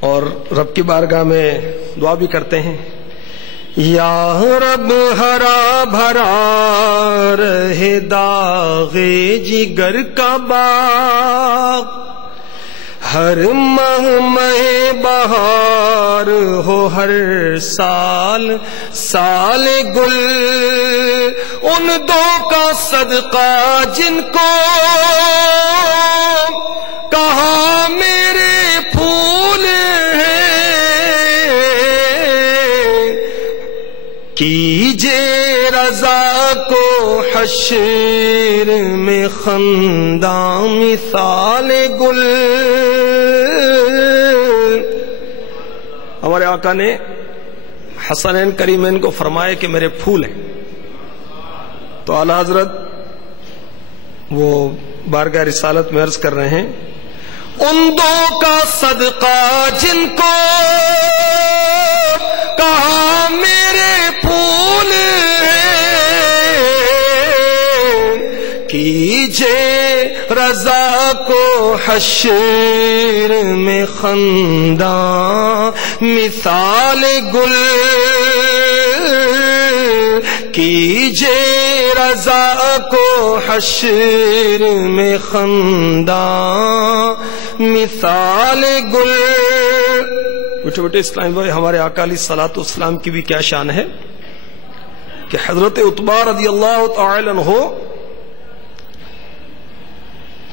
اور رب کی بارگاہ میں دعا بھی کرتے ہیں، یا رب ہرا بھرا رہے داغ جگر کا باغ، ہر ماہ بہار ہو ہر سال سال گل، ان دو کا صدقہ جن کو کہا میرے پھول ہیں، کیجے رضا کو حشر میں خنداں مثال گل۔ ہمارے آقا نے حسنین کریمین کو فرمایا کہ میرے پھول ہیں، تو اعلی حضرت وہ بارگاہ رسالت میں عرض کر رہے ہیں، ان دو کا صدقہ جن کو کہا میرے پھول ہیں، کیجے رضا کو حشر میں خنداں مثال گل، کیجے رضا کو حشر میں خنداں مثال گل۔ بیٹھے بیٹھے اسلام بھائی، ہمارے آقا علیہ الصلوۃ والسلام کی بھی کیا شان ہے کہ حضرت عتبہ رضی اللہ تعالی عنہ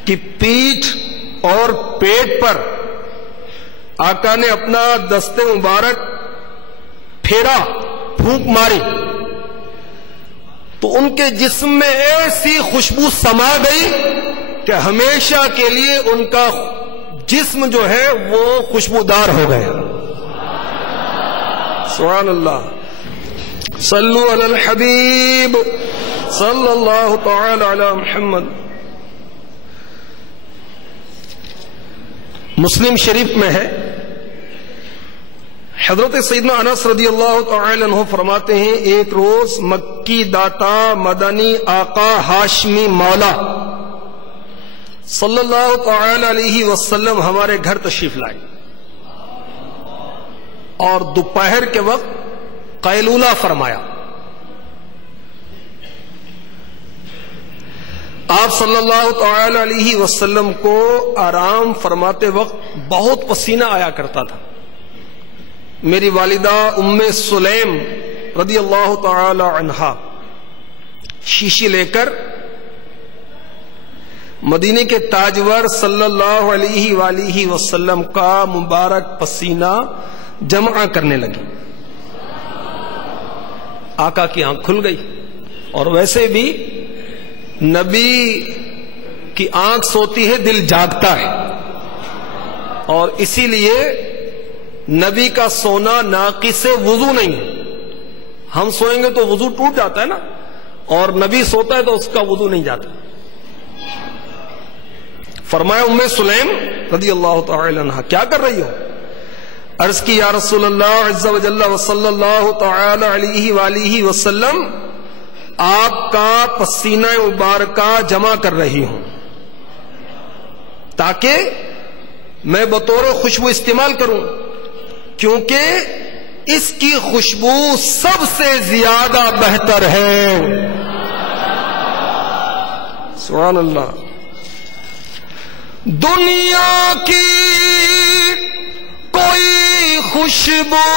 کی پیٹھ اور پیٹ پر آقا نے اپنا دست مبارک پھیرا، پھونک ماری، تو ان کے جسم میں ایسی خوشبو سما گئی کہ ہمیشہ کے لیے ان کا جسم جو ہے وہ خوشبودار ہو گیا۔ سبحان اللہ، صلو علی الحبیب صلی اللہ تعالی علی محمد۔ مسلم شریف میں ہے، حضرت سیدنا انس رضی اللہ تعالی عنہ فرماتے ہیں، ایک روز مکی داتا مدنی آقا ہاشمی مولا صلی اللہ تعالی علیہ وسلم ہمارے گھر تشریف لائے، اور دوپہر کے وقت قیلولہ فرمایا۔ آپ صلی اللہ تعالی علیہ وسلم کو آرام فرماتے وقت بہت پسینہ آیا کرتا تھا۔ میری والدہ ام سلیم رضی اللہ تعالی عنہا شیشی لے کر مدینے کے تاجور صلی اللہ علیہ وآلہ وسلم کا مبارک پسینہ جمع کرنے لگی۔ آقا کی آنکھ کھل گئی، اور ویسے بھی نبی کی آنکھ سوتی ہے، دل جاگتا ہے، اور اسی لیے نبی کا سونا ناقص وضو نہیں ہے۔ ہم سوئیں گے تو وضو ٹوٹ جاتا ہے نا، اور نبی سوتا ہے تو اس کا وضو نہیں جاتا۔ فرمایا ام سلیم رضی اللہ تعالی عنہ کیا کر رہی ہو؟ عرض کی یا رسول اللہ عز و جل وصلی اللہ تعالی علیہ وآلہ وسلم، آپ کا پسینہ مبارکہ جمع کر رہی ہوں تاکہ میں بطور خوشبو استعمال کروں، کیونکہ اس کی خوشبو سب سے زیادہ بہتر ہے۔ سبحان اللہ۔ دنیا کی کوئی خوشبو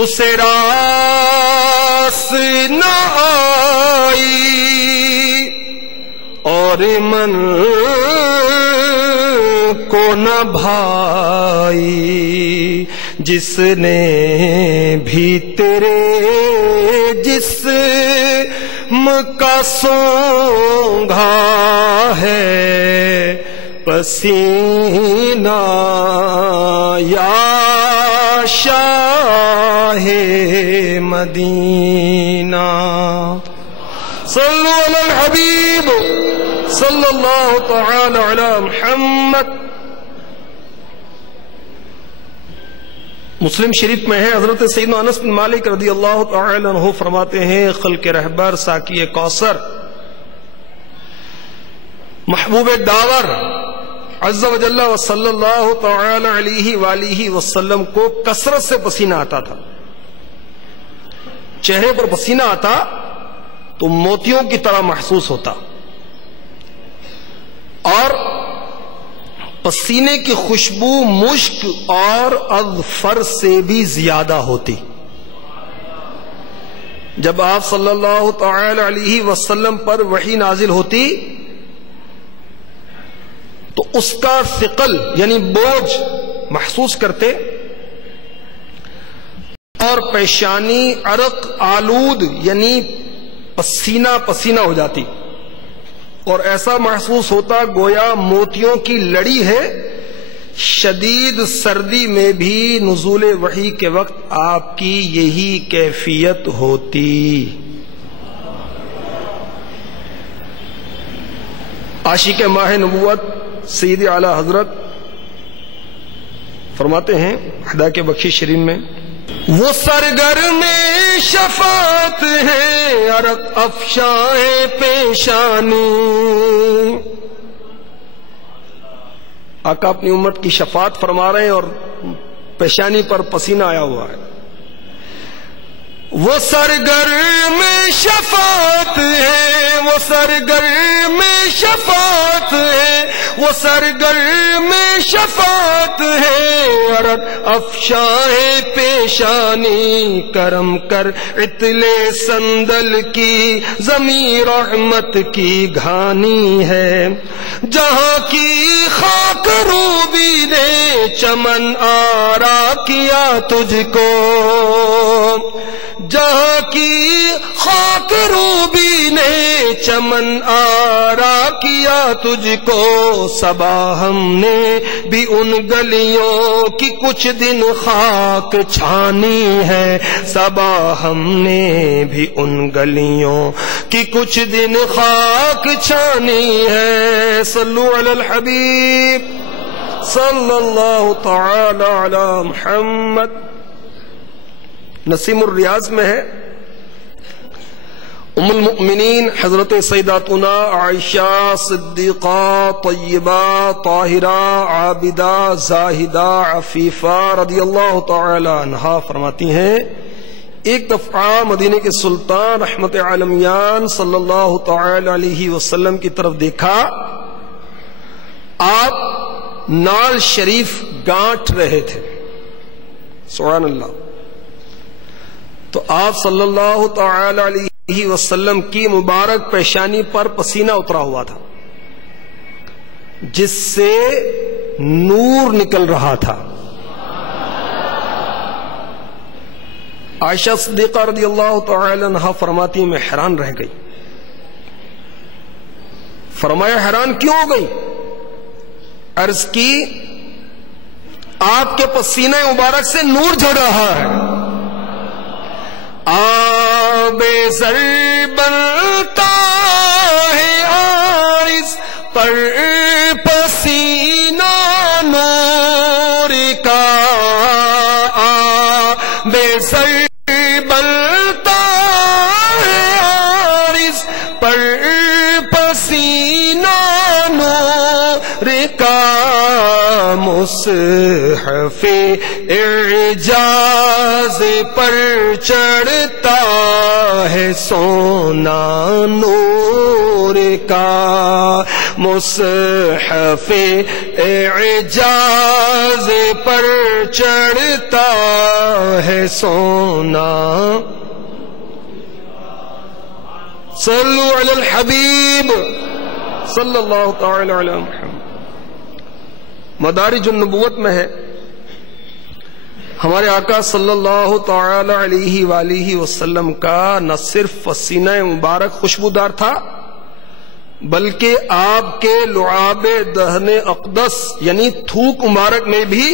اسے راس نہ آئی، اور من کو نہ بھائی، جس نے بھی تیرے جسم کا سونگھا ہے پسینہ یا شاہ مدینہ۔ صلو علی الحبیب صلی اللہ تعالی علی محمد۔ مسلم شریف میں ہے، حضرت سیدنا انس بن مالک رضی اللہ تعالی عنہ فرماتے ہیں، خلق رہبر ساقی کوثر محبوب داور عز و جل و صلی اللہ تعالی علیہ وآلہ وسلم کو کثرت سے پسینہ آتا تھا. چہرے پر پسینہ آتا تو موتیوں کی طرح محسوس ہوتا، اور پسینے کی خوشبو مشک اور اظفر سے بھی زیادہ ہوتی. جب آپ صلی اللہ تعالی علیہ وسلم پر وحی نازل ہوتی تو اس کا ثقل یعنی بوجھ محسوس کرتے، اور پیشانی عرق آلود یعنی پسینہ پسینہ ہو جاتی، اور ایسا محسوس ہوتا گویا موتیوں کی لڑی ہے. شدید سردی میں بھی نزول وحی کے وقت آپ کی یہی کیفیت ہوتی. عاشق ماہ نبوت سید اعلی حضرت فرماتے ہیں ہدا کے بخشی شریف میں، وہ سرگرم شفاعت ہے عرق افشاں پیشانی. آقا اپنی امت کی شفاعت فرما رہے ہیں اور پیشانی پر پسینہ آیا ہوا ہے. وہ سرگرم شفاعت ہے، وہ سرگرم شفاعت ہے، وہ سرگرم شفاعت ہے عرق افشاں پیشانی. کرم کر عطل سندل کی زمین رحمت کی گھانی ہے. جہاں کی خاک روبی نے چمن آرا کیا تجھ کو، جہاں کی خاک روبی نے چمن آرا کیا تجھ کو. صبا ہم نے بھی ان گلیوں کی کچھ دن خاک چھانی ہے، صبا ہم نے بھی ان گلیوں کی کچھ دن خاک چھانی ہے. صلو علی الحبیب صلی اللہ تعالی علی محمد. نسیم الریاض میں ہے ام المؤمنین حضرت سیداتنا عائشہ صدیقہ طیبہ طاہرہ عابدہ زاہدہ عفیفہ رضی اللہ تعالی عنہا فرماتی ہیں، ایک دفعہ مدینے کے سلطان رحمت عالمیان صلی اللہ تعالی علیہ وسلم کی طرف دیکھا. آپ نال شریف گانٹھ رہے تھے. سبحان اللہ. تو آپ صلی اللہ تعالی علیہ وسلم کی مبارک پیشانی پر پسینہ اترا ہوا تھا جس سے نور نکل رہا تھا. عائشہ صدیقہ رضی اللہ تعالی عنہا فرماتی میں حیران رہ گئی. فرمایا حیران کیوں ہو گئی؟ عرض کی آپ کے پسینہ مبارک سے نور جھڑ رہا ہے. آب زر بنتا ہے آئس پر پسینہ نور کا، آب زر بنتا ہے آئس پر پسینہ نور کا. مصحف اعجاز پر چڑھتا ہے سونا نور کا. مصحف اعجاز پر چڑھتا ہے سونا. صلو علی الحبیب صلی اللہ تعالی علی محمد. مدارج النبوت میں ہے ہمارے آقا صلی اللہ تعالی علیہ وآلہ وسلم کا نہ صرف پسینہ مبارک خوشبودار تھا بلکہ آپ کے لعاب دہن اقدس یعنی تھوک مبارک میں بھی